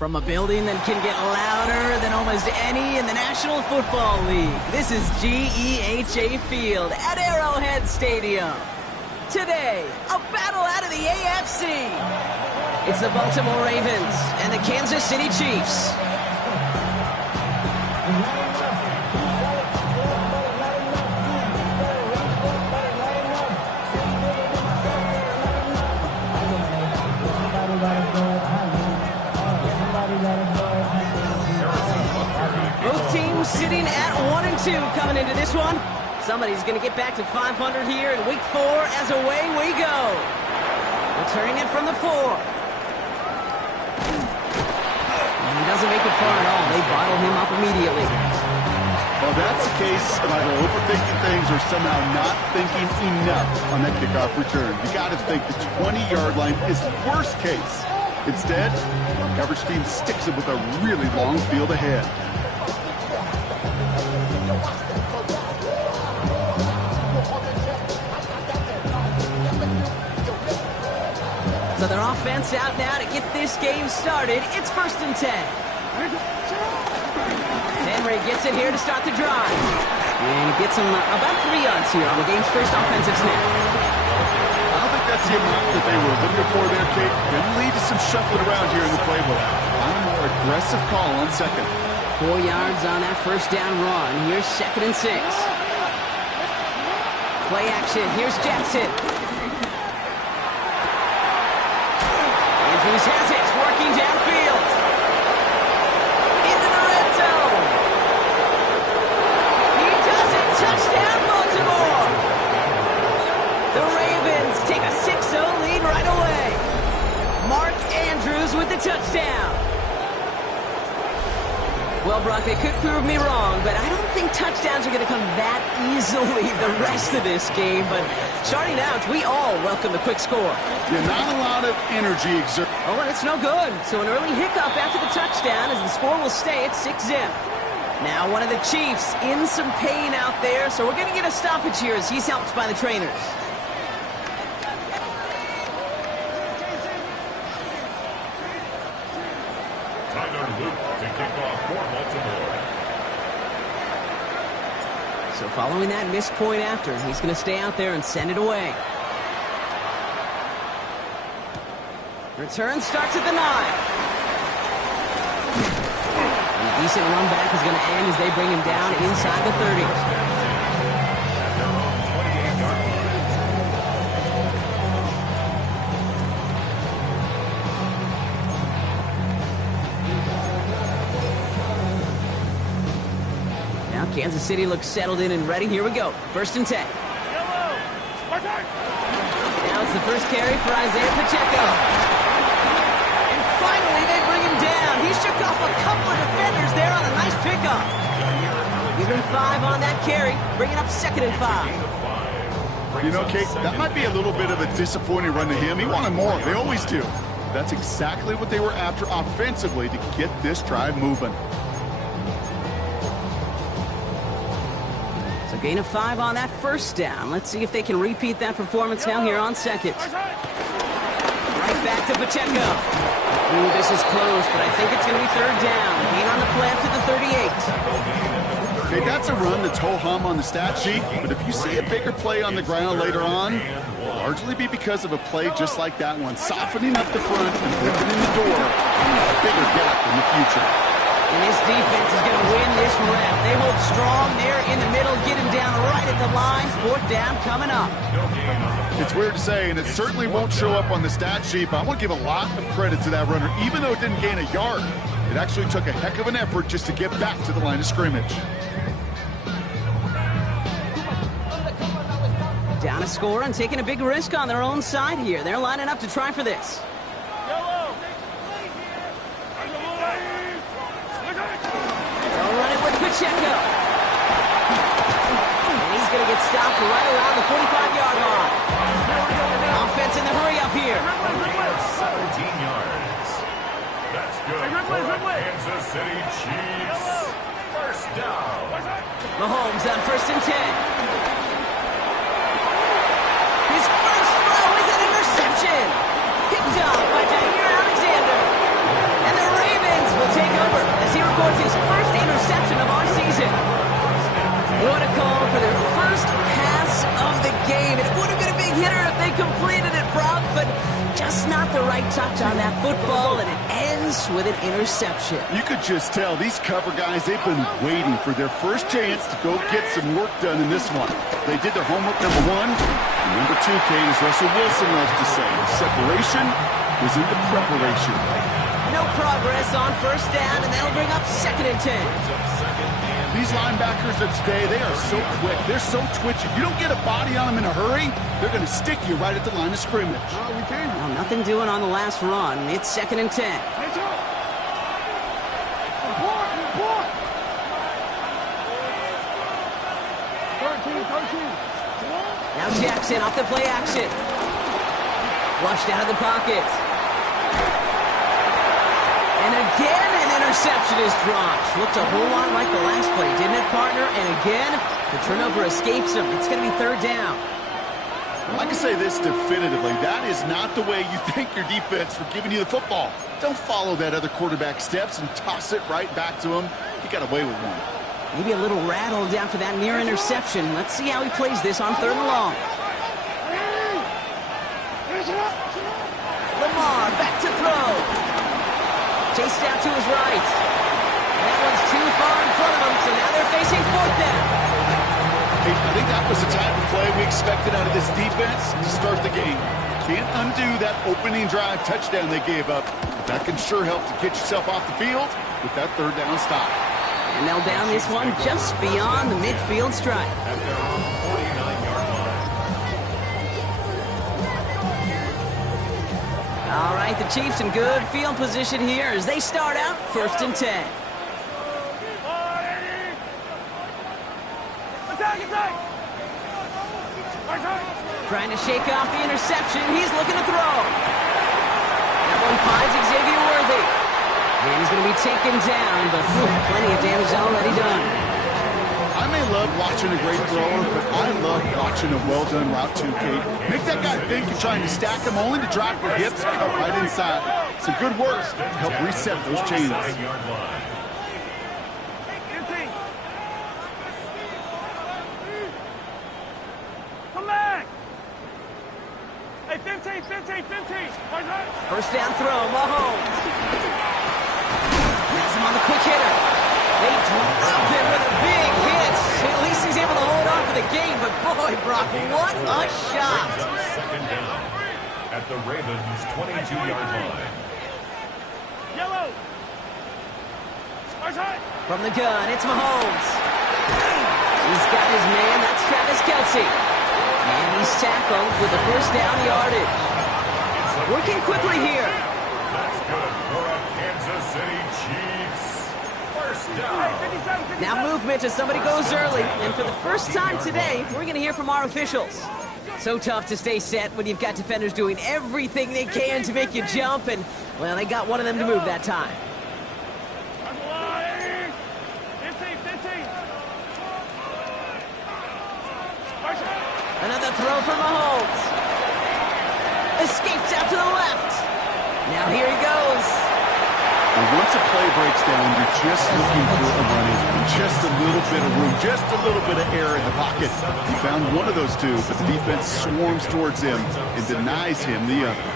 From a building that can get louder than almost any in the National Football League, this is GEHA Field at Arrowhead Stadium. Today, a battle out of the AFC. It's the Baltimore Ravens and the Kansas City Chiefs. Both teams sitting at 1-2 coming into this one. Somebody's going to get back to 500 here in week 4 as away we go. Returning it from the 4. And he doesn't make it far at all. They bottle him up immediately. Well, that's the case of either overthinking things or somehow not thinking enough on that kickoff return. You got to think the 20-yard line is worst case. Instead, the coverage team sticks it with a really long field ahead. So their offense out now to get this game started. It's 1st and 10. Henry gets it here to start the drive. And he gets him about 3 yards here on the game's first offensive snap. I don't think that's the amount that they were looking for there, Kate. Going to lead to some shuffling around here in the playbook. On a more aggressive call on second. 4 yards on that first down run. Here's 2nd and 6. Play action. Here's Jackson. Andrews has it. Working downfield. Into the red zone. He does it. Touchdown, Baltimore. The Ravens take a 6-0 lead right away. Mark Andrews with the touchdown. Well, Brock, they could prove me wrong, but I don't think touchdowns are going to come that easily the rest of this game. But starting out, we all welcome the quick score. Yeah, not a lot of energy exerted. Oh, and it's no good. So an early hiccup after the touchdown as the score will stay at 6-zip. Now one of the Chiefs in some pain out there, so we're going to get a stoppage here as he's helped by the trainers. So following that missed point after, he's going to stay out there and send it away. Return starts at the 9. And a decent run back is going to end as they bring him down inside the 30. Kansas City looks settled in and ready. Here we go. 1st and 10. Now it's the first carry for Isaiah Pacheco. And finally they bring him down. He shook off a couple of defenders there on a nice pickup. Give him 5 on that carry, bringing up 2nd and 5. You know, Kate, that might be a little bit of a disappointing run to him. He wanted more. They always do. That's exactly what they were after offensively to get this drive moving. Gain of 5 on that first down. Let's see if they can repeat that performance now here on 2nd. Right back to Pacheco. Ooh, this is close, but I think it's going to be 3rd down. Gain on the play up to the 38. Okay, that's a run that's ho-hum on the stat sheet, but if you see a bigger play on the ground later on, it will largely be because of a play just like that one, softening up the front and opening the door and a bigger gap in the future. And this defense is going to win this rep. They hold strong there in the middle, get him down right at the line. 4th down coming up. It's weird to say, and it certainly won't show up on the stat sheet, but I want to give a lot of credit to that runner. Even though it didn't gain a yard, it actually took a heck of an effort just to get back to the line of scrimmage. Down a score and taking a big risk on their own side here. They're lining up to try for this. Pacheco. And he's going to get stopped right around the 45-yard line. Offense in the hurry-up here. 17 yards. That's good for the Kansas City Chiefs. 1st down. Mahomes on 1st and 10. His first throw is an interception. Picked up by Jair Alexander. And the Ravens call for their first pass of the game. It would have been a big hitter if they completed it, Brock, but just not the right touch on that football, and it ends with an interception. You could just tell these cover guys, they've been waiting for their first chance to go get some work done in this one. They did their homework, number one. And number two, Kate, as Russell Wilson loves to say, separation was in the preparation. No progress on first down, and that'll bring up 2nd and 10. These linebackers of today, they are so quick. They're so twitchy. You don't get a body on them in a hurry, they're going to stick you right at the line of scrimmage. Well, nothing doing on the last run. It's 2nd and 10. Now Jackson off the play action. Flushed out of the pocket. And again, an interception is dropped. Looked a whole lot like the last play, didn't it, partner? And again, the turnover escapes him. It's going to be 3rd down. I can say this definitively. That is not the way you thank your defense for giving you the football. Don't follow that other quarterback steps and toss it right back to him. He got away with one. Maybe a little rattled after that near interception. Let's see how he plays this on 3rd and long. Lamar back to throw. Chased out to his right. That one's too far in front of him, so now they're facing 4th down. Hey, I think that was the type of play we expected out of this defense to start the game. Can't undo that opening drive touchdown they gave up. But that can sure help to get yourself off the field with that 3rd down stop. And they'll down this one just beyond the midfield stripe. At their own 49-yard line. All right, the Chiefs in good field position here as they start out 1st and 10. Trying to shake off the interception. He's looking to throw. That one finds Xavier Worthy. And he's going to be taken down, but plenty of damage already done. I may love watching a great thrower, but I love watching a well-done route too, Kate. Make that guy think you're trying to stack him only to drop your hips and cut right inside. Some good work to help reset those chains. Come back! Hey, 15. 1st down throw, Mahomes. Has him on the quick hitter. They drop him with a big hit. At least he's able to hold on for the game, but boy, Brock, what a shot. 2nd down at the Ravens' 22-yard line. Yellow! From the gun, it's Mahomes. He's got his man, that's Travis Kelce. And he's tackled with the 1st down yardage. Working quickly here. That's good for a Kansas City Chiefs. 1st down. Now movement as somebody goes early. And for the first time today, we're going to hear from our officials. So tough to stay set when you've got defenders doing everything they can to make you jump. And, well, they got one of them to move that time. 15. Another throw for Mahomes. Escapes out to the left. Now here he goes. And once a play breaks down, you're just looking for a running, just a little bit of room, just a little bit of air in the pocket. He found one of those two, but the defense swarms towards him and denies him the other.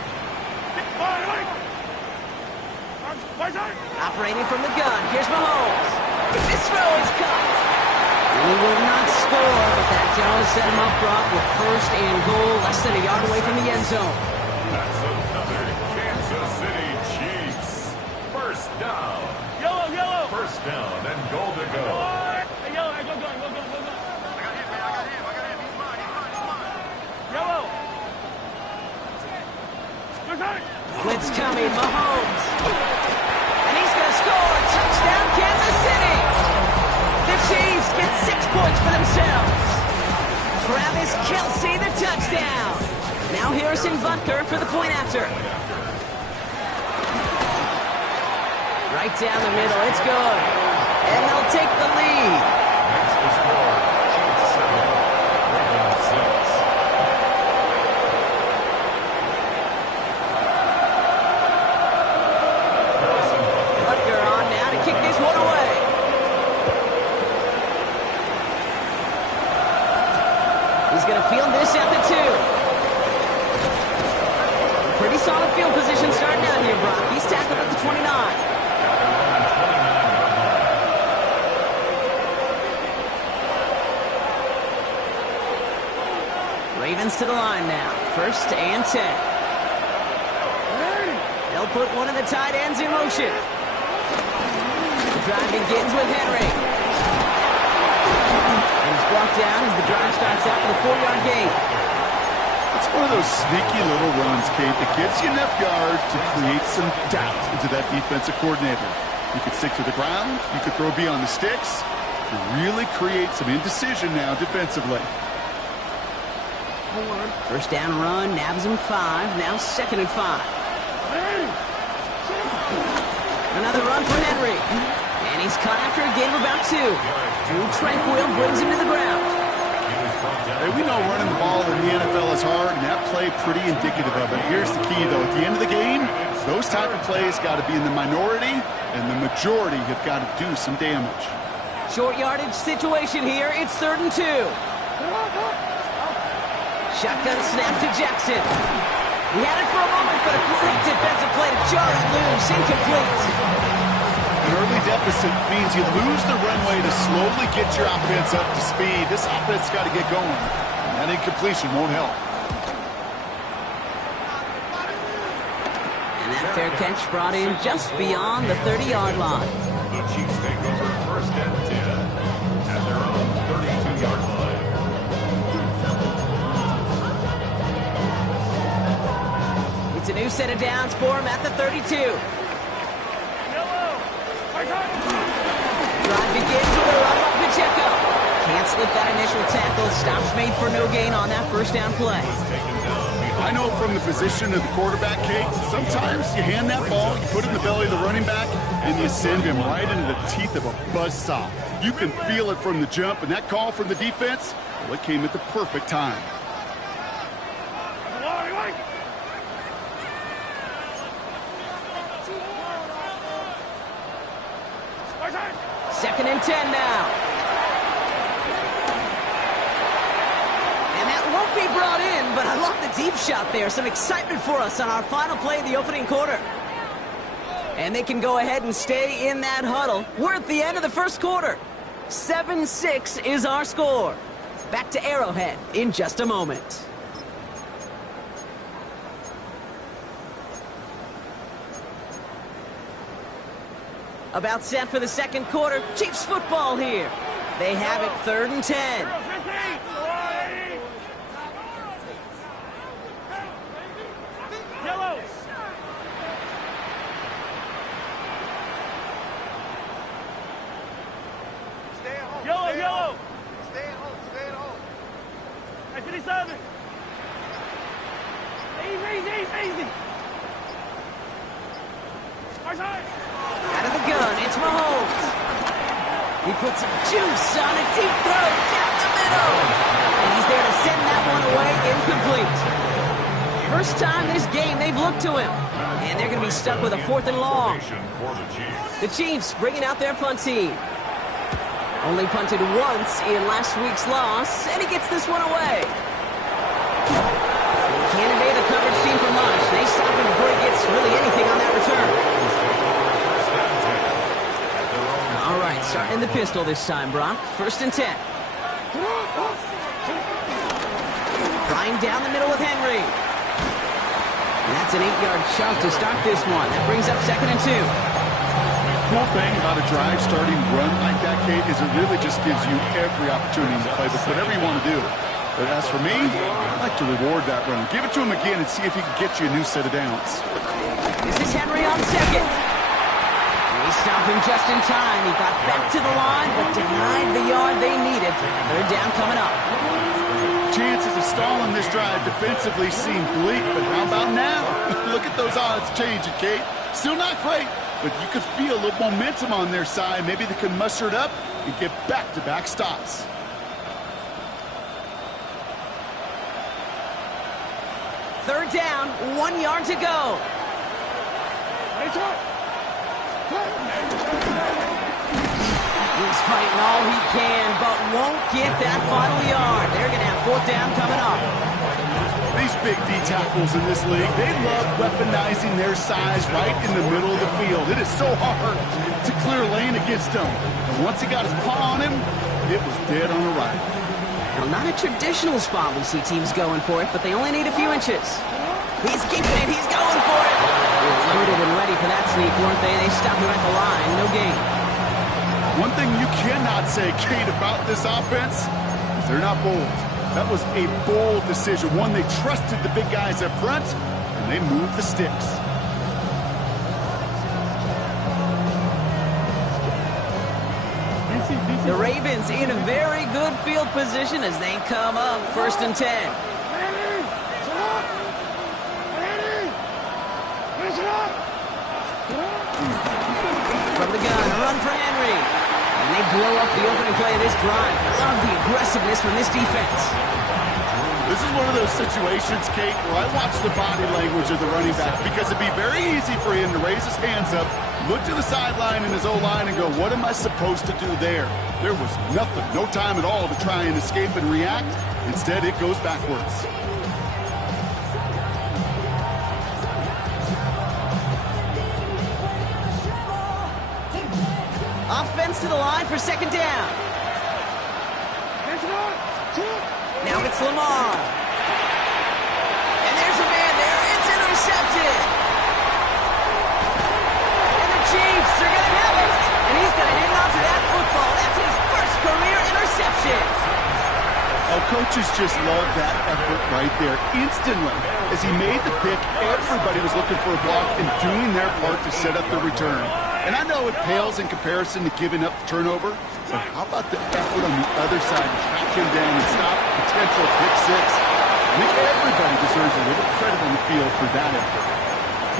Operating from the gun. Here's Mahomes. This throw is caught. He will not score, but that does set him up, Brock, with 1st and goal, less than a yard away from the end zone. That's another Kansas City Chiefs. 1st down. Yellow! 1st down and goal to go. Hey, yellow, go. Yellow! Blitz coming, Mahomes. And he's going to score. Touchdown, Kansas City. The Chiefs get 6 points for themselves. Travis Kelce, the touchdown. Now Harrison Butker for the point after. Right down the middle, it's good. And they'll take the lead. Makes the score 7, Ravens 6. Butker on now to kick this one away. position starting out here, Brock. He's tackled at the 29. Ravens to the line now. 1st and 10. They'll put one of the tight ends in motion. The drive begins with Henry. And he's brought down as the drive starts out with a 4-yard gain. It's one of those sneaky little runs, Kate, that gets you enough yards to create some doubt into that defensive coordinator. You could stick to the ground. You could throw beyond the sticks. To really create some indecision now defensively. 1st down run, nabs him 5. Now 2nd and 5. Another run for Henry. And he's caught after a gain of about 2. Drew Tranquil brings him to the ground. Hey, we know running the ball in the NFL is hard, and that play pretty indicative of it. Here's the key, though. At the end of the game, those type of plays got to be in the minority, and the majority have got to do some damage. Short yardage situation here. It's 3rd and 2. Shotgun snap to Jackson. He had it for a moment, but a great defensive play to jar it loose. Incomplete. An early deficit means you lose the runway to slowly get your offense up to speed. This offense got to get going. And that incompletion won't help. And that fair catch brought in just beyond the 30-yard line. The Chiefs take over 1st and 10 at their own 32-yard line. It's a new set of downs for him at the 32. Drive begins with a run by Pacheco. Can't slip that initial tackle. Stops made for no gain on that 1st down play. I know from the position of the quarterback, Kate, sometimes you hand that ball, you put it in the belly of the running back, and you send him right into the teeth of a buzzsaw. You can feel it from the jump, and that call from the defense, well, it came at the perfect time. 2nd and 10 now. And that won't be brought in, but I love the deep shot there. Some excitement for us on our final play of the opening quarter. And they can go ahead and stay in that huddle. We're at the end of the 1st quarter. 7-6 is our score. Back to Arrowhead in just a moment. About set for the 2nd quarter. Chiefs football here. They have it 3rd and 10. Yellow. Stay at home. Yellow, stay yellow. At home. Stay at home. Stay at home. Hey, 57. Easy. Out of the gun, it's Mahomes. He puts some juice on a deep throw down the middle. And he's there to send that one away incomplete. First time this game they've looked to him. And they're going to be stuck with a 4th and long. The Chiefs bringing out their punt team. Only punted once in last week's loss, and he gets this one away. He can't evade the coverage team for much. They stop him before he gets really anything on that return. All right, starting in the pistol this time, Brock. 1st and 10. Trying down the middle with Henry. And that's an 8-yard chunk to start this one. That brings up 2nd and 2. Cool thing about a drive starting run like that, Kate, is it really just gives you every opportunity to play with whatever you want to do. But as for me, I like to reward that run. Give it to him again and see if he can get you a new set of downs. This is Henry on 2nd. They stopped him just in time. He got back to the line, but denied the yard they needed. 3rd down coming up. Chances of stalling this drive defensively seem bleak, but how about now? Look at those odds changing, Kate. Still not great, but you could feel a little momentum on their side. Maybe they can muster it up and get back-to-back stops. Third down, 1 yard to go. He's fighting all he can, but won't get that final yard. They're going to have 4th down coming up. The these big D tackles in this league. They love weaponizing their size right in the middle of the field. It is so hard to clear lane against him. And once he got his paw on him, it was dead on arrival. Now, not a traditional spot we see teams going for it, but they only need a few inches. He's keeping it. He's going for it. They were loaded and ready for that sneak, weren't they? They stopped him at the line. No gain. One thing you cannot say, Kate, about this offense is they're not bold. That was a bold decision, one they trusted the big guys up front, and they moved the sticks. The Ravens in a very good field position as they come up 1st and 10. From the gun, a run for Henry. And they blow up the opening play of this drive. Love the aggressiveness from this defense. This is one of those situations, Kate, where I watch the body language of the running back because it'd be very easy for him to raise his hands up, look to the sideline in his O-line and go, what am I supposed to do there? There was nothing, no time at all to try and escape and react. Instead, it goes backwards. Offense to the line for 2nd down. Now it's Lamar. And there's a man there. It's intercepted. And the Chiefs are going to have it. And he's going to hang on to that football. That's his first career interception. Oh, coaches just love that effort right there. Instantly, as he made the pick, everybody was looking for a block and doing their part to set up the return. And I know it pales in comparison to giving up the turnover, but how about the effort on the other side to track him down and stop a potential pick six? I think everybody deserves a little credit on the field for that effort.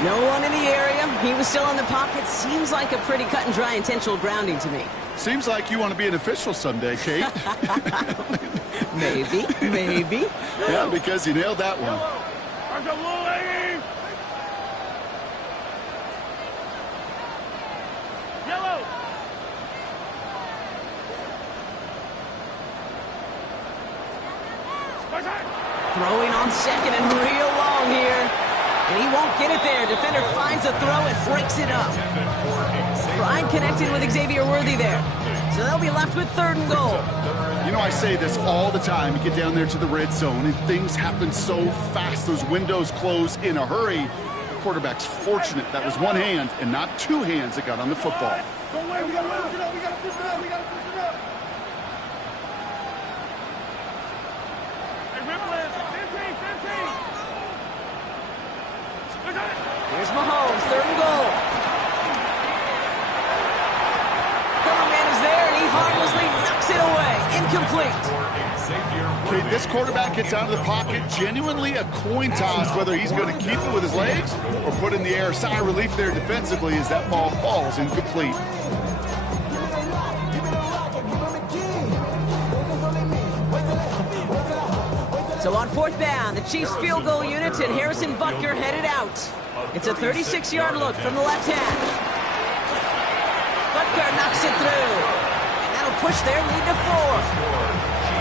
No one in the area. He was still in the pocket. Seems like a pretty cut and dry intentional grounding to me. Seems like you want to be an official someday, Kate. Maybe, maybe. Yeah, because you nailed that one. Throwing on 2nd and real long here. And he won't get it there. Defender finds a throw and breaks it up. Pride connected with Xavier Worthy there. So they'll be left with 3rd and goal. You know, I say this all the time. You get down there to the red zone, and things happen so fast. Those windows close in a hurry. The quarterback's fortunate that was one hand and not two hands that got on the football. Don't wait, we got to push it up, we got to push it up, we got to push it up. Here's Mahomes, 3rd and goal. Cover man is there, and he harmlessly knocks it away. Incomplete. Okay, this quarterback gets out of the pocket, genuinely a coin toss whether he's going to keep it with his legs or put it in the air. Sigh of relief there defensively as that ball falls incomplete. So on 4th down, the Chiefs field goal unit and Harrison Butker headed out. It's a 36-yard look from the left hash. Butker knocks it through. And that'll push their lead to 4.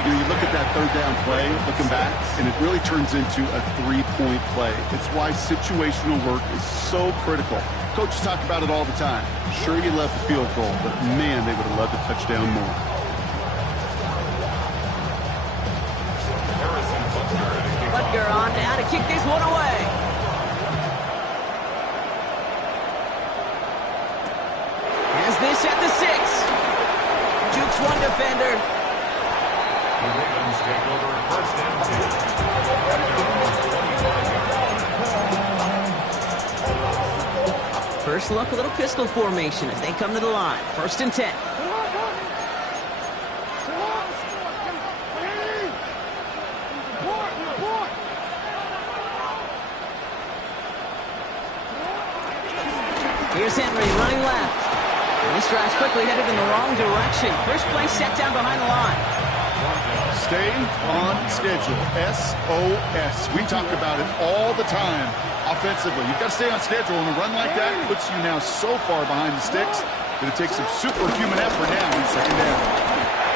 You look at that 3rd down play, looking back, and it really turns into a 3-point play. It's why situational work is so critical. Coaches talk about it all the time. Sure, you love the field goal, but man, they would have loved the touchdown more. Butker on now to kick this one away. Has this at the 6. Jukes one defender. The Ravens take over 1st and 10. First look, a little pistol formation as they come to the line. 1st and 10. Here's Henry running left. And this drive's quickly headed in the wrong direction. First play set down behind the line. Stay on schedule. SOS. We talk about it all the time. Offensively, you've got to stay on schedule, and a run like that puts you now so far behind the sticks that it takes some superhuman effort now in 2nd down.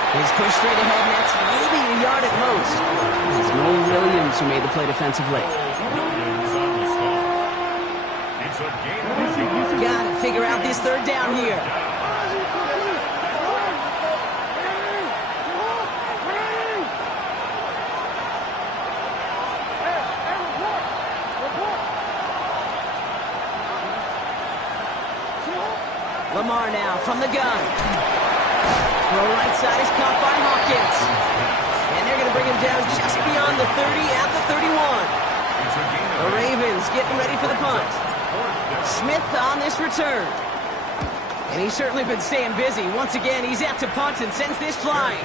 He's pushed straight ahead, and that's maybe a yard at most. It's Noel Williams who made the play defensively. Williams on the stop. It's a gain of yards. Gotta figure out this third down here. Lamar now from the gun. Throw right side is caught by Hopkins. And they're going to bring him down just beyond the 30 at the 31. The Ravens getting ready for the punt. Smith on this return. And he's certainly been staying busy. Once again, he's out to punt and sends this flying.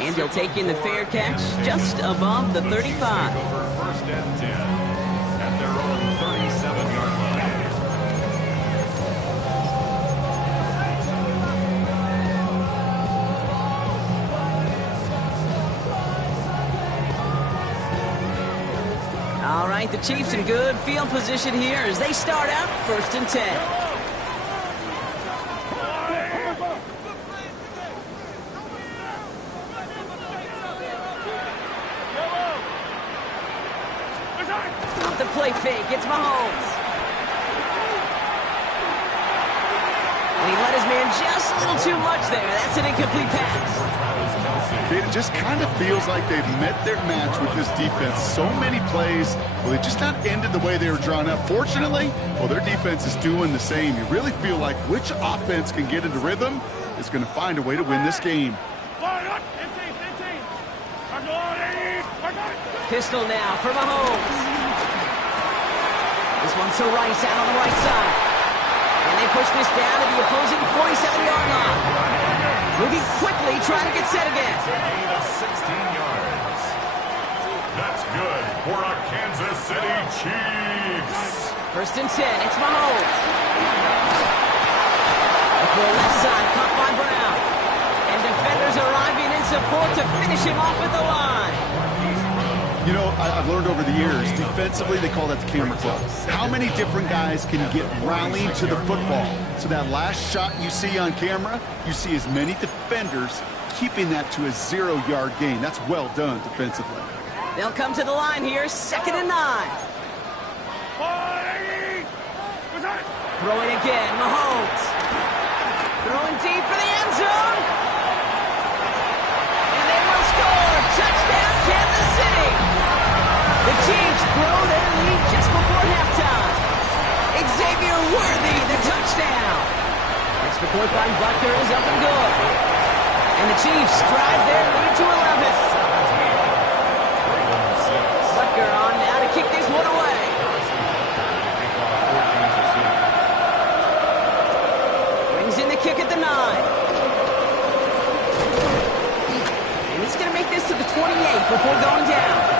And he'll take in the fair catch just above the 35. First and 10 at their own 37-yard line. All right, the Chiefs in good field position here as they start out first and 10. Off the play fake, it's Mahomes. And he let his man just a little too much there. That's an incomplete pass. It just kind of feels like they've met their match with this defense. So many plays, well, they just not ended the way they were drawn up. Fortunately, well, their defense is doing the same. You really feel like which offense can get into rhythm is going to find a way to win this game. Pistol now for Mahomes. This one's to Rice out on the right side. And they push this down to the opposing 47-yard line. Moving quickly, trying to get set again. It's a gain of 16 yards. That's good for a Kansas City Chiefs. First and 10, it's Mahomes. The throw left side, caught by Brown. And defenders arriving in support to finish him off at the line. You know, I've learned over the years, defensively, they call that the camera club. How many different guys can get rallied to the football? So that last shot you see on camera, you see as many defenders keeping that to a 0-yard gain. That's well done defensively. They'll come to the line here, 2nd and 9. Throwing again, Mahomes. Throwing deep for the end zone. And they will score. Touchdown, Kansas City. The Chiefs grow their lead just before halftime. Xavier Worthy, the touchdown. Extra point by Butker is up and good. And the Chiefs drive their lead to 11. Butker on now to kick this one away. Brings in the kick at the 9. And he's going to make this to the 28 before going down.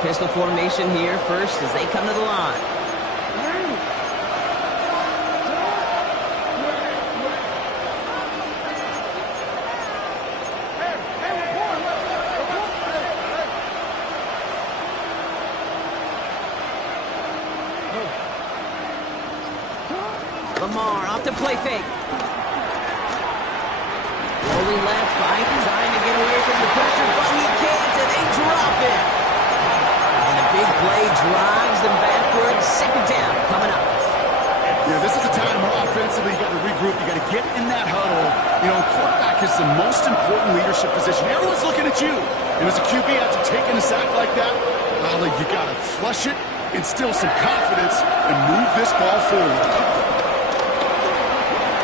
Pistol formation here first as they come to the line. Lamar off the play fake. Rolling left, Mike trying to get away from the pressure, but he can't, and they drop it. Big play drives them backwards. 2nd down coming up. Yeah, this is a time where offensively you got to regroup. You got to get in that huddle. You know, quarterback is the most important leadership position. Everyone's looking at you. And as a QB, after taking a sack like that, well, you got to flush it, instill some confidence, and move this ball forward.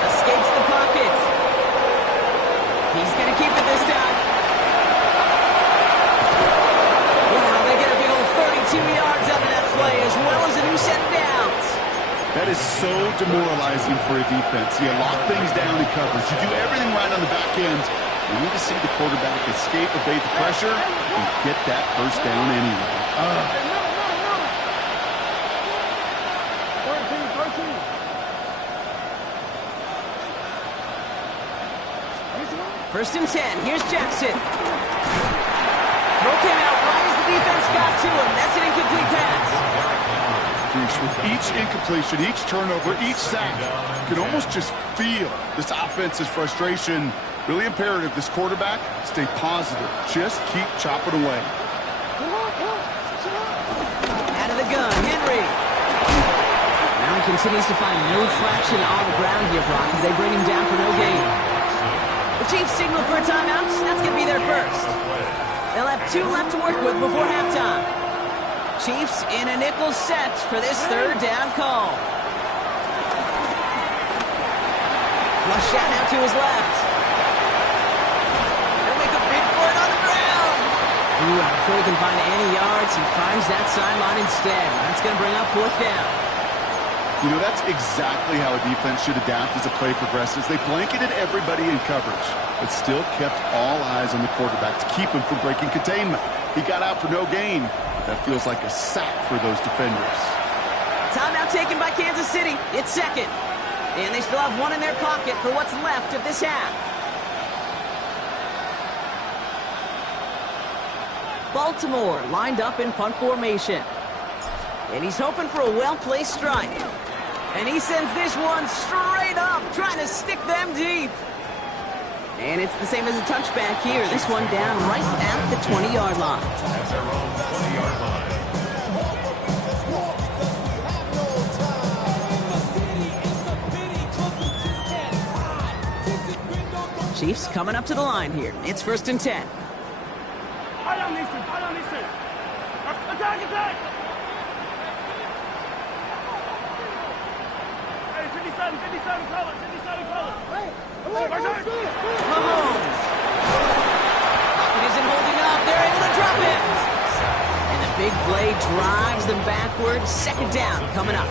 Escapes the pocket. He's going to keep it this time. That is so demoralizing for a defense. You lock things down in coverage. You do everything right on the back end. You need to see the quarterback escape, evade the pressure, and get that first down anyway. 13. First and 10. Here's Jackson. Throw came out right as the defense got to him. That's an incomplete pass. With each incompletion, each turnover, each sack, you can almost just feel this offense's frustration. Really imperative this quarterback stay positive. Just keep chopping away. Out of the gun, Henry. Now he continues to find no traction on the ground here, Brock, as they bring him down for no gain. The Chiefs signal for a timeout. That's going to be their first. They'll have 2 left to work with before halftime. Chiefs in a nickel set for this third down call. Flush out now to his left. They'll make a bid for it on the ground. Ooh, before he can find any yards, he finds that sideline instead. That's going to bring up 4th down. You know, that's exactly how a defense should adapt as the play progresses. They blanketed everybody in coverage, but still kept all eyes on the quarterback to keep him from breaking containment. He got out for no gain. That feels like a sack for those defenders. Timeout taken by Kansas City. It's second. And they still have 1 in their pocket for what's left of this half. Baltimore lined up in punt formation. And he's hoping for a well-placed strike. And he sends this one straight up, trying to stick them deep. And it's the same as a touchback here. This one down right at the 20-yard line. At their own 20-yard line. Chiefs coming up to the line here. It's first and 10. I don't need to. Attack! Hey, 57 colors. Hey, Mahomes. Pocket isn't holding up. They're able to drop it. And the big play drives them backwards. Second down coming up.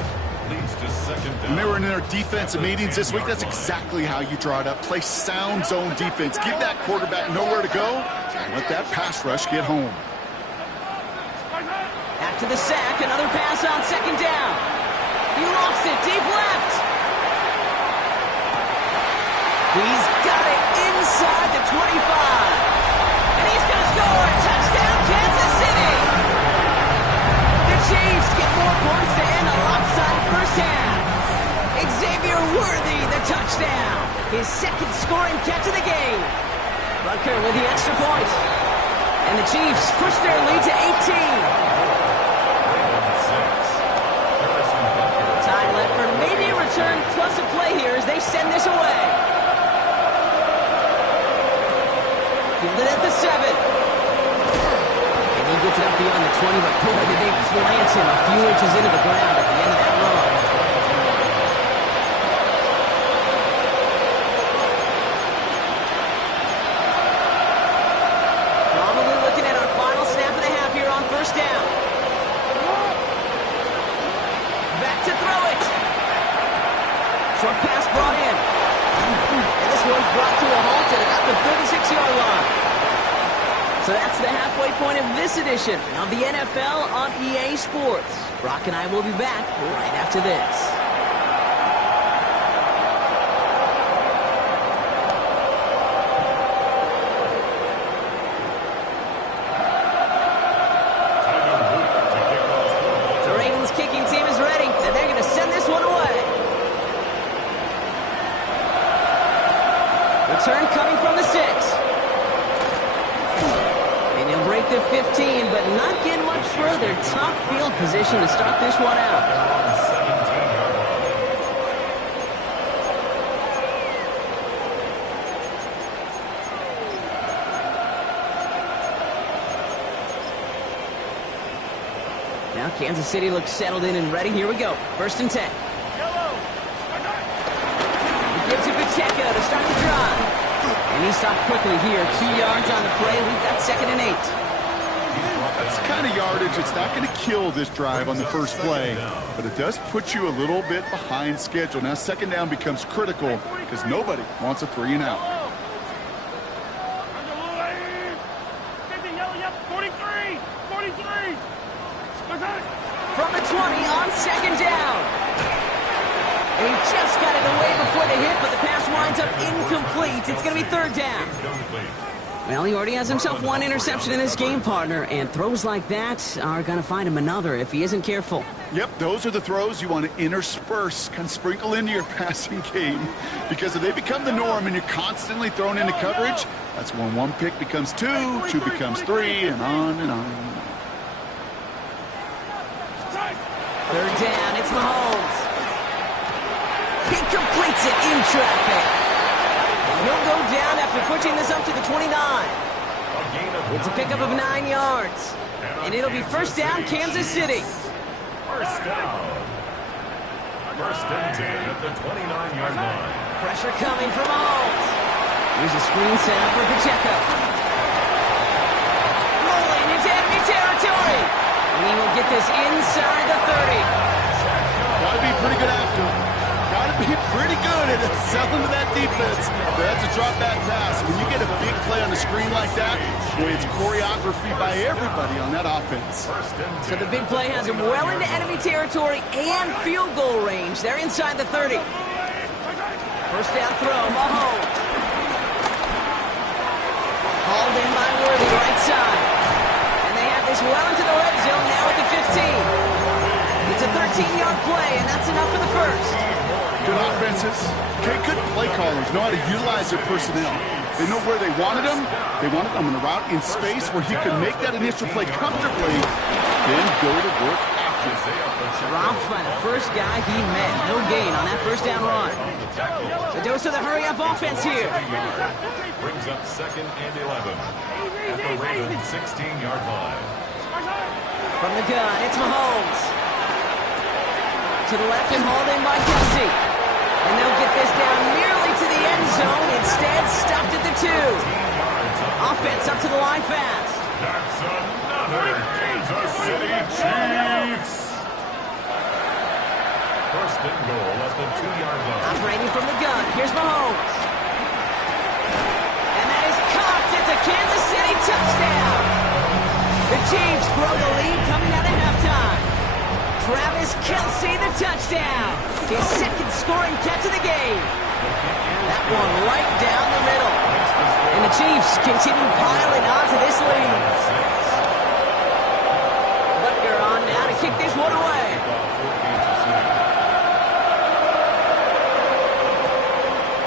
Leads to second down. When they were in their defensive meetings this week, that's exactly how you draw it up. Play sound zone defense. Give that quarterback nowhere to go, and let that pass rush get home. After the sack, another pass on second down. He lost it deep left. He's got it inside the 25. And he's going to score. Touchdown, Kansas City. The Chiefs get more points to end a lopsided first half. Xavier Worthy, the touchdown. His second scoring catch of the game. Butker with the extra point. And the Chiefs push their lead to 18. Time left for maybe a return plus a play here as they send this away. Fielded at the 7. And he gets it up beyond the 20, but boy, did they plant him a few inches into the ground at the end of that run. Probably looking at our final snap of the half here on first down. Back to throw it. Short pass brought in. And this one's brought to a halt at about the 36-yard line. So that's the halfway point of this edition of the NFL on EA Sports. Brock and I will be back right after this. The Ravens kicking team is ready, and they're going to send this one away. Return coming from the 6. And he'll break the 15, but not get much further. Tough field position to start this one out. Now Kansas City looks settled in and ready. Here we go. First and 10. He gives it Pacheco to start the drive. And he stopped quickly here. 2 yards on the play. We've got second and 8. That's the kind of yardage. It's not going to kill this drive on the first play, but it does put you a little bit behind schedule. Now, second down becomes critical because nobody wants a 3 and out. 43! 43! From the 20 on second down. And he just got it away before the hit, but the pass winds up incomplete. It's going to be third down. Well, he already has himself one interception in his game, partner, and throws like that are going to find him another if he isn't careful. Yep, those are the throws you want to intersperse, kind of sprinkle into your passing game, because if they become the norm and you're constantly thrown into coverage, that's when one pick becomes 2, 2 becomes 3, and on and on. Third down, it's Mahomes. He completes it in traffic. And he'll go down after pushing this up to the 29. It's a pickup of 9 yards. And it'll be first down, Kansas City. First down. First and 10 at the 29-yard line. Pressure coming from Mahomes. Here's a screen set up for Pacheco. Rolling into enemy territory. And he will get this inside the 30. Got to be pretty good after. Got to be pretty good at selling to that defense. But that's a drop back pass. When you get a big play on the screen like that, boy, it's choreography by everybody on that offense. So the big play has him well into enemy territory and field goal range. They're inside the 30. First down throw, Mahomes. Hauled in by Worthy, right side. And they have this well into the red zone now at the 15. It's a 13-yard play, and that's enough for the first. Good offenses. Okay, good play callers know how to utilize their personnel. They know where they wanted him. They wanted him in the route in space where he could make that initial play comfortably, then go to work after. Dropped by the first guy he met. No gain on that first down run. The dose of the hurry-up offense here. Brings up second and 11 at the Ravens 16-yard line. From the gun, it's Mahomes. To the left and hauled in by Kelsey. And they'll get this down nearly to the end zone. Instead, stopped at the 2. Offense up to the line fast. That's another Kansas City Chiefs. First and goal at the 2-yard line. Operating from the gun. Here's Mahomes. And that is caught. It's a Kansas City touchdown. The Chiefs grow the lead coming out of halftime. Travis Kelce, the touchdown. His second scoring catch of the game. That one right down the middle. And the Chiefs continue piling on to this lead. Butker on now to kick this one away.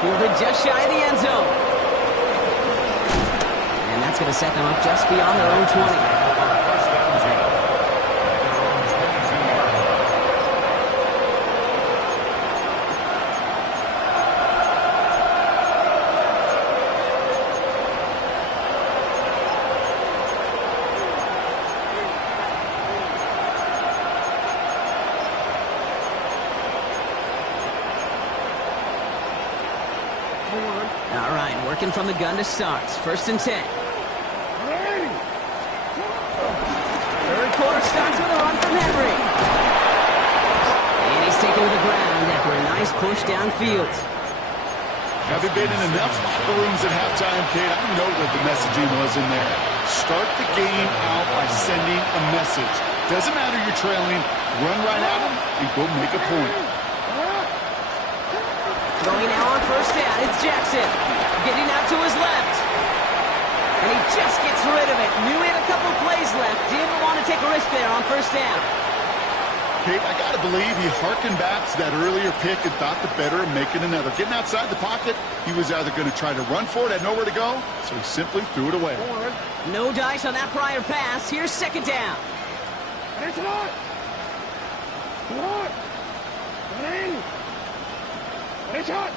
Fielded just shy of the end zone. And that's going to set them up just beyond their own 20. All right, working from the gun to start. First and 10. Third quarter starts with a run from Henry. And he's taken to the ground after a nice push downfield. Having been in enough locker rooms at halftime, Kate, I know what the messaging was in there. Start the game out by sending a message. Doesn't matter you're trailing, run right at them and go make a point. Throwing now on first down, it's Jackson. Getting out to his left. And he just gets rid of it. Knew he had a couple plays left. Didn't want to take a risk there on first down. Kate, I got to believe he harkened back to that earlier pick and thought the better of making another. Getting outside the pocket, he was either going to try to run for it, had nowhere to go, so he simply threw it away. No dice on that prior pass. Here's second down. It's not. What? It's hot.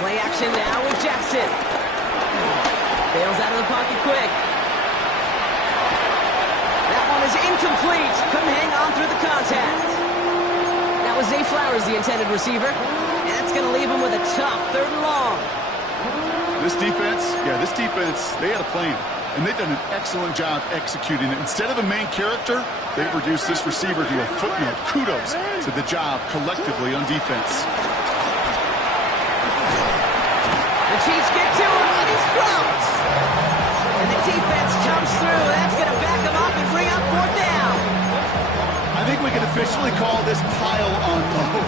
Play action now with Jackson. Bails out of the pocket quick. That one is incomplete. Couldn't hang on through the contact. That was Zay Flowers, the intended receiver. And that's going to leave him with a tough third and long. This defense, they had a plan. and they've done an excellent job executing it. Instead of a main character, they've reduced this receiver to a footnote. Kudos to the job collectively on defense. The Chiefs get to him, and he's dropped. And the defense comes through. That's going to back him up and bring up 4th down. I think we can officially call this pile on mode.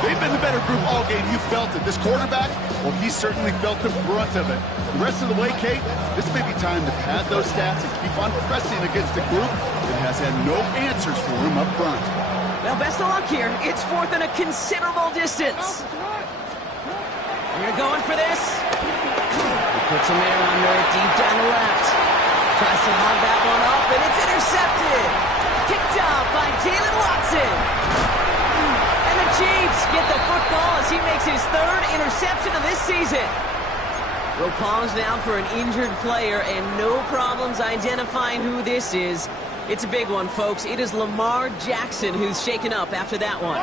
They've been the better group all game. You felt it. This quarterback, well, he certainly felt the brunt of it. The rest of the way, Kate, this may be time to pad those stats and keep on pressing against a group that has had no answers for him up front. Well, best of luck here. It's 4th and a considerable distance. You're going for this. He puts some air under it deep down the left. Tries to hog that one up, and it's intercepted. Picked up by Jalen Watson. And the Chiefs get the football as he makes his 3rd interception of this season. We'll pause now for an injured player, and no problems identifying who this is. It's a big one, folks. It is Lamar Jackson who's shaken up after that one.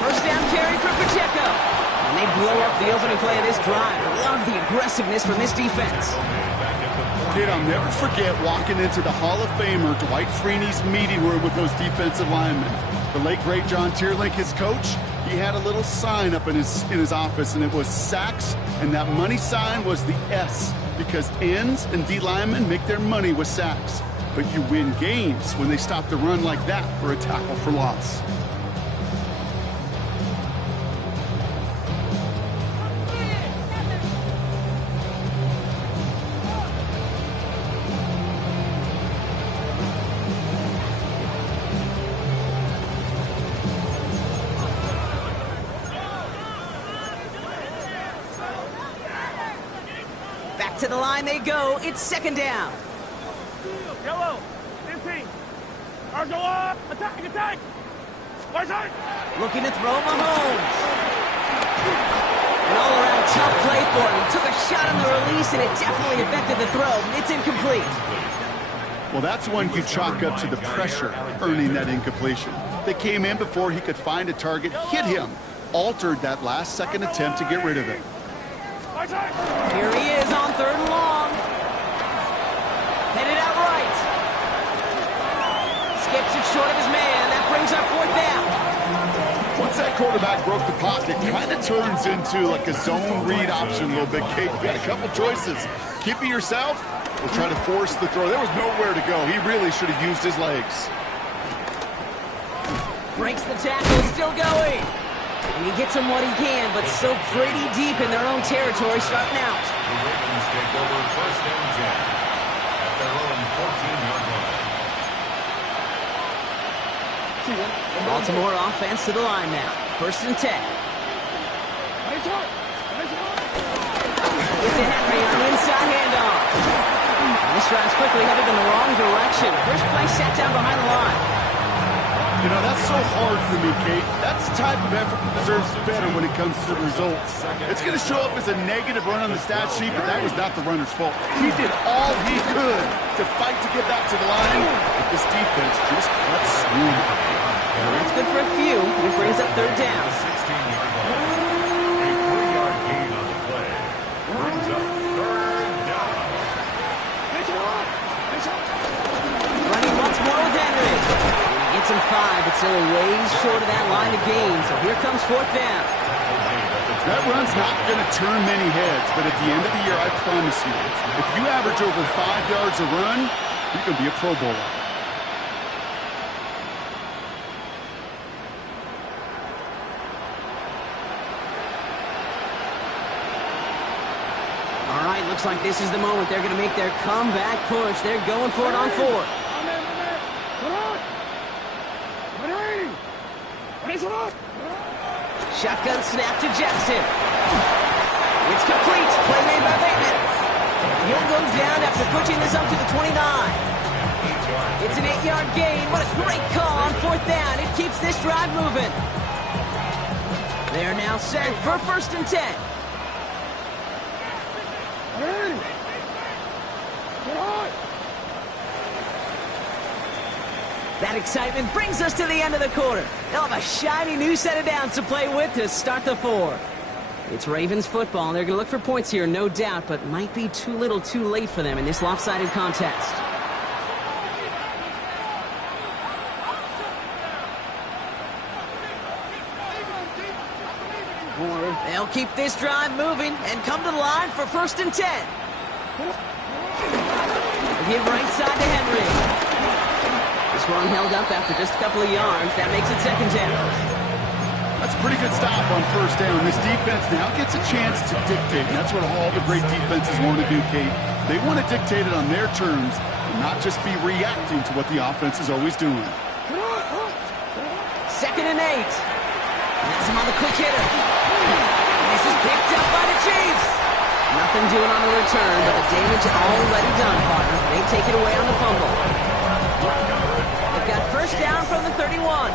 First down carry for Pacheco. And they blow up the opening play of this drive. Love the aggressiveness from this defense. Kid, I'll never forget walking into the Hall of Famer Dwight Freeney's meeting room with those defensive linemen. The late, great John Tierlink, his coach, he had a little sign up in his office, and it was sacks, and that money sign was the S, because ends and D linemen make their money with sacks. But you win games when they stop the run like that for a tackle for loss. Back to the line they go. It's 2nd down. Yellow, 15. Ours go up. Attack, attack. Right side. Looking to throw Mahomes. An all-around tough play for him. He took a shot on the release, and it definitely affected the throw. It's incomplete. Well, that's one you chalk up to the pressure earning that incompletion. They came in before he could find a target, hit him, altered that last-second attempt to get rid of it. Here he is on 3rd and long. Headed out right. Skips it short of his man. That brings up 4th down. Once that quarterback broke the pocket, kind of turns into like a zone read option a little bit. Kate, you got a couple choices. Keep it yourself or try to force the throw. There was nowhere to go. He really should have used his legs. Breaks the tackle, still going. And he gets him what he can, but still pretty deep in their own territory starting out. The Ravens take over 1st and 10 at their own 14-yard line. Baltimore offense to the line now. 1st and 10. It's to Henry on the inside handoff. And this drive's quickly headed in the wrong direction. First play set down behind the line. You know, that's so hard for me, Kate. That's the type of effort that deserves better when it comes to the results. It's going to show up as a negative run on the stat sheet, but that was not the runner's fault. He did all he could to fight to get back to the line, but this defense just cut through. Well, that's good for a few. It brings up 3rd down. 16-yard line. A 3-yard gain on the play. Brings up 3rd down. Running once more with Henry. Gets him 5, but still a ways short of that line of gain. So here comes 4th down. That run's not going to turn many heads, but at the end of the year, I promise you, if you average over 5 yards a run, you can be a Pro Bowler. All right, looks like this is the moment. They're going to make their comeback push. They're going for it on 4th. Shotgun snap to Jackson. It's complete. Play made by Bateman. He'll go down after pushing this up to the 29. It's an 8-yard gain. What a great call on 4th down. It keeps this drive moving. They're now set for 1st and 10. That excitement brings us to the end of the quarter. They'll have a shiny new set of downs to play with to start the fourth. It's Ravens football, and they're going to look for points here, no doubt, but might be too little too late for them in this lopsided contest. They'll keep this drive moving and come to the line for 1st and 10. They'll give right side to Henry. This run held up after just a couple of yards. That makes it 2nd down. That's a pretty good stop on 1st down. This defense now gets a chance to dictate. And that's what all the great defenses want to do, Kate. They want to dictate it on their terms and not just be reacting to what the offense is always doing. 2nd and 8. That's him on the quick hitter. And this is picked up by the Chiefs. Nothing doing on the return, but the damage already done, partner. They take it away on the fumble. They've got 1st down from the 31.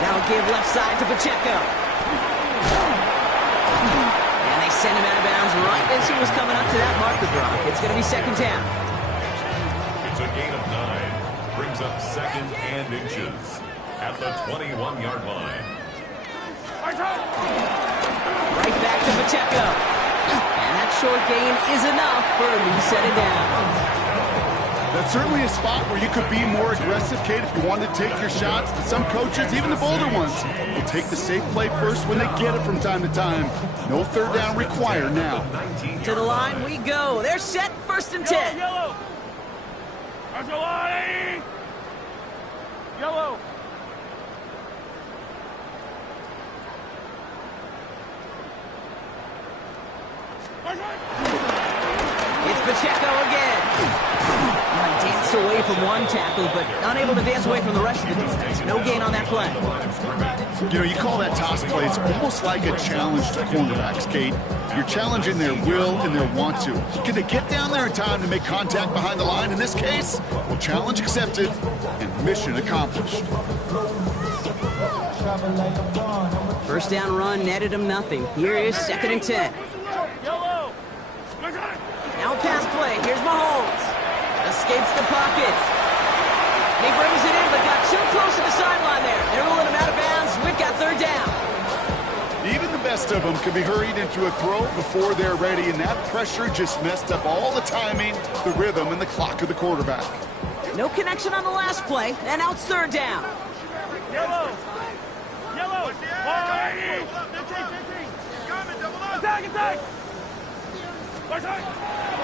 Now give left side to Pacheco. And they send him out of bounds right as he was coming up to that marker drop. It's going to be 2nd down. It's a gain of 9. Brings up 2nd and inches at the 21-yard line. Right back to Pacheco. And that short gain is enough for a new set of downs. That's certainly a spot where you could be more aggressive, Kate, if you wanted to take your shots. But some coaches, even the bolder ones, will take the safe play first when they get it from time to time. No 3rd down required now. To the line we go. They're set, 1st and 10. Yellow. Yellow. It's Pacheco again. Now he danced away from one tackle, but unable to dance away from the rest of the defense. No gain on that play. You know, you call that toss play. It's almost like a challenge to cornerbacks, Kate. You're challenging their will and their want to. Can they get down there in time to make contact behind the line? In this case, well, challenge accepted and mission accomplished. 1st down run netted him nothing. Here is 2nd and 10. Now pass play. Here's Mahomes. Escapes the pocket. He brings it in, but got too close to the sideline there. They're ruling him out of bounds. We've got 3rd down. Even the best of them can be hurried into a throw before they're ready, and that pressure just messed up all the timing, the rhythm, and the clock of the quarterback. No connection on the last play, and now it's 3rd down. Yellow. Attack.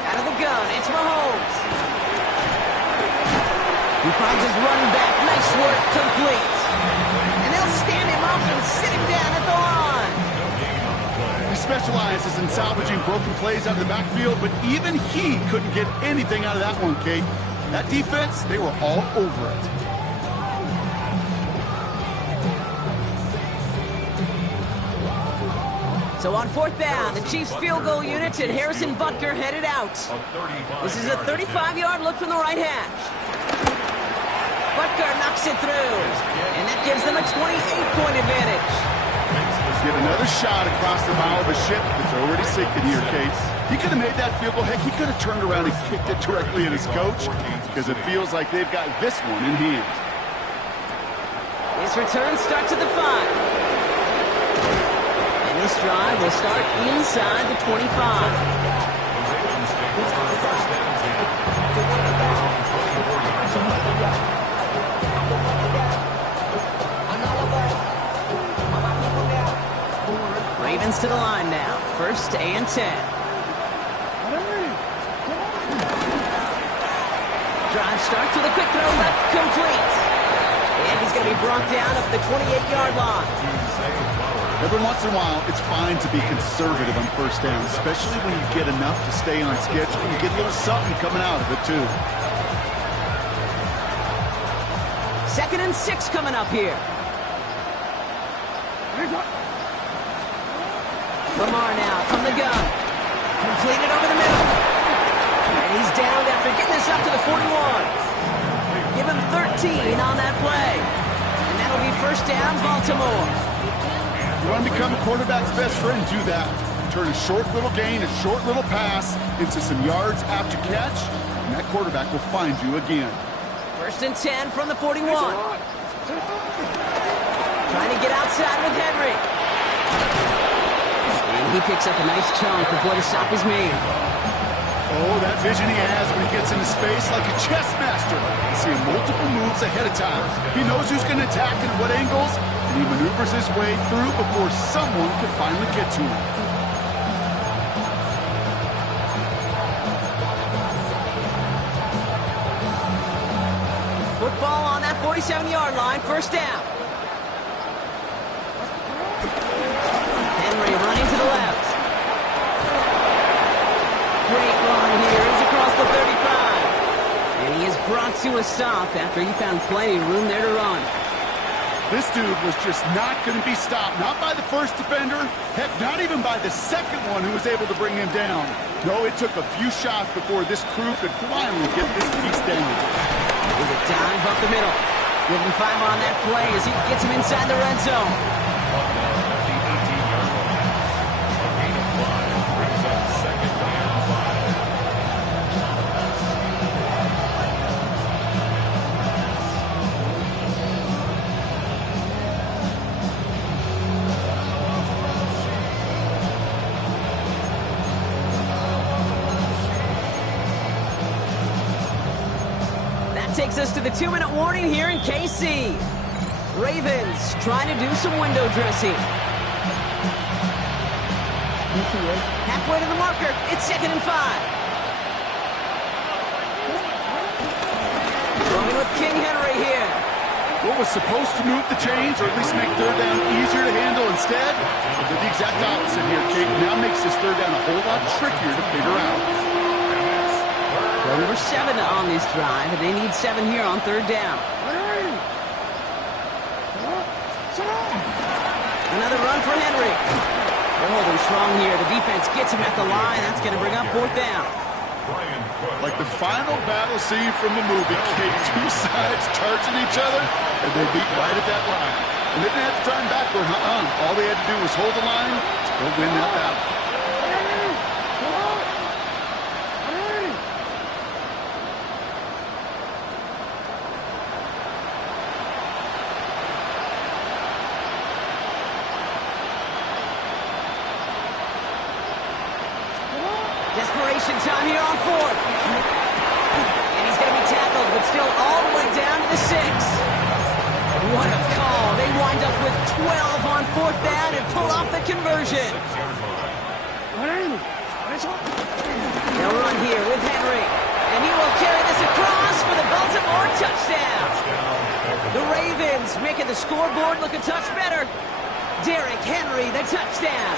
Out of the gun, it's Mahomes. He finds his running back. Nice work, complete. And they'll stand him up and sit him down at the line. He specializes in salvaging broken plays out of the backfield, but even he couldn't get anything out of that one, Kate. That defense, they were all over it. So on 4th down, the Chiefs field goal unit and Harrison Butker headed out. This is a 35-yard look from the right hash. Butker knocks it through, and that gives them a 28-point advantage. Get another shot across the bow of a ship that's already sinking here, Kate. He could have made that field goal. Heck, he could have turned around and kicked it directly at his coach, because it feels like they've got this one in hand. This return starts at the 5. This drive will start inside the 25. Ravens to the line now. 1st and 10. Drive starts with a quick throw left, complete. And he's going to be brought down up the 28-yard line. Every once in a while, it's fine to be conservative on 1st down, especially when you get enough to stay on schedule. You get a little something coming out of it, too. 2nd and 6 coming up here. Lamar now from the gun. Completed over the middle. And he's down after getting this up to the 41. Give him 13 on that play. And that'll be 1st down, Baltimore. You want to become a quarterback's best friend, do that. Turn a short little gain, a short little pass into some yards after catch, and that quarterback will find you again. 1st and 10 from the 41. Trying to get outside with Henry. And he picks up a nice chunk before the stop is made. Oh, that vision he has when he gets into space like a chess master. Seeing multiple moves ahead of time. He knows who's going to attack and what angles, and he maneuvers his way through before someone can finally get to him. Football on that 47-yard line, 1st down. Henry running to the left. Great run here. He's across the 35. And he is brought to a stop after he found plenty of room there to run. This dude was just not going to be stopped. Not by the first defender. Heck, not even by the second one who was able to bring him down. No, it took a few shots before this crew could finally get this piece down. With a dive up the middle. Give him 5 on that play as he gets him inside the red zone. At the 18-yard line. A gain of 5 brings up 2nd and 5. Takes us to the 2-minute warning here in KC. Ravens trying to do some window dressing. Halfway to the marker. It's 2nd and 5. Throwing with King Henry here. What was supposed to move the chains, or at least make 3rd down easier to handle instead, did the exact opposite here, Kate. Now makes this 3rd down a whole lot trickier to figure out. Well, number 7 on this drive, and they need 7 here on 3rd down. Another run for Henry. They're holding strong here. The defense gets him at the line. That's going to bring up 4th down. Like the final battle scene from a movie, Kate, 2 sides charging each other, and they beat right at that line. And they didn't have to turn backward, All they had to do was hold the line to go win that battle. Desperation time here on 4th. And he's going to be tackled, but still all the way down to the 6. What a call. They wind up with 12 on 4th down and pull off the conversion. They'll run here with Henry. And he will carry this across for the Baltimore touchdown. The Ravens making the scoreboard look a touch better. Derrick Henry, the touchdown.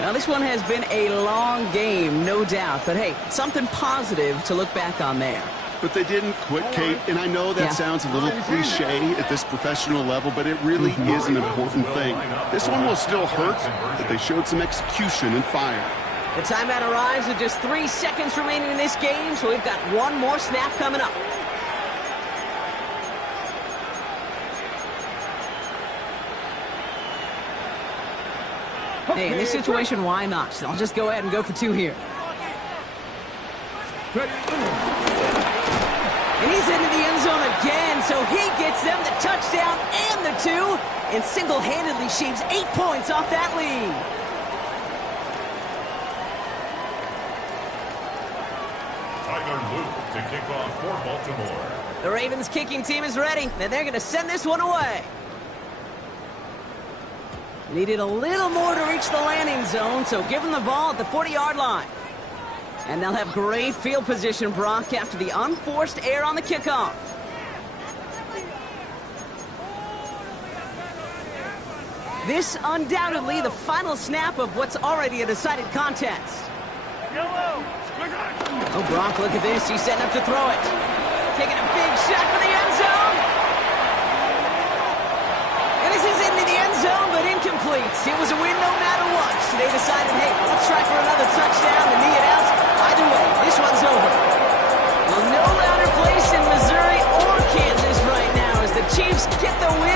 Now, this one has been a long game, no doubt. But, hey, something positive to look back on there. But they didn't quit, Kate. And I know that sounds a little cliche at this professional level, but it really is an important thing. This one will still hurt, but they showed some execution and fire. The timeout arrives with just 3 seconds remaining in this game, so we've got one more snap coming up. Hey, in this situation, why not? So I'll just go ahead and go for 2 here. And he's into the end zone again, so he gets them the touchdown and the 2, and single-handedly shaves 8 points off that lead. Tyler Luke to kick off for Baltimore. The Ravens kicking team is ready, and they're going to send this one away. Needed a little more to reach the landing zone, so give them the ball at the 40-yard line. And they'll have great field position, Brock, after the unforced error on the kickoff. This undoubtedly the final snap of what's already a decided contest. Oh, Brock, look at this. He's setting up to throw it. Taking a big shot for the end zone. And this is into the end zone, but incomplete. It was a win no matter what. So they decided, hey, let's try for another touchdown. The knee it out. Either way, this one's over. Well, no louder place in Missouri or Kansas right now as the Chiefs get the win.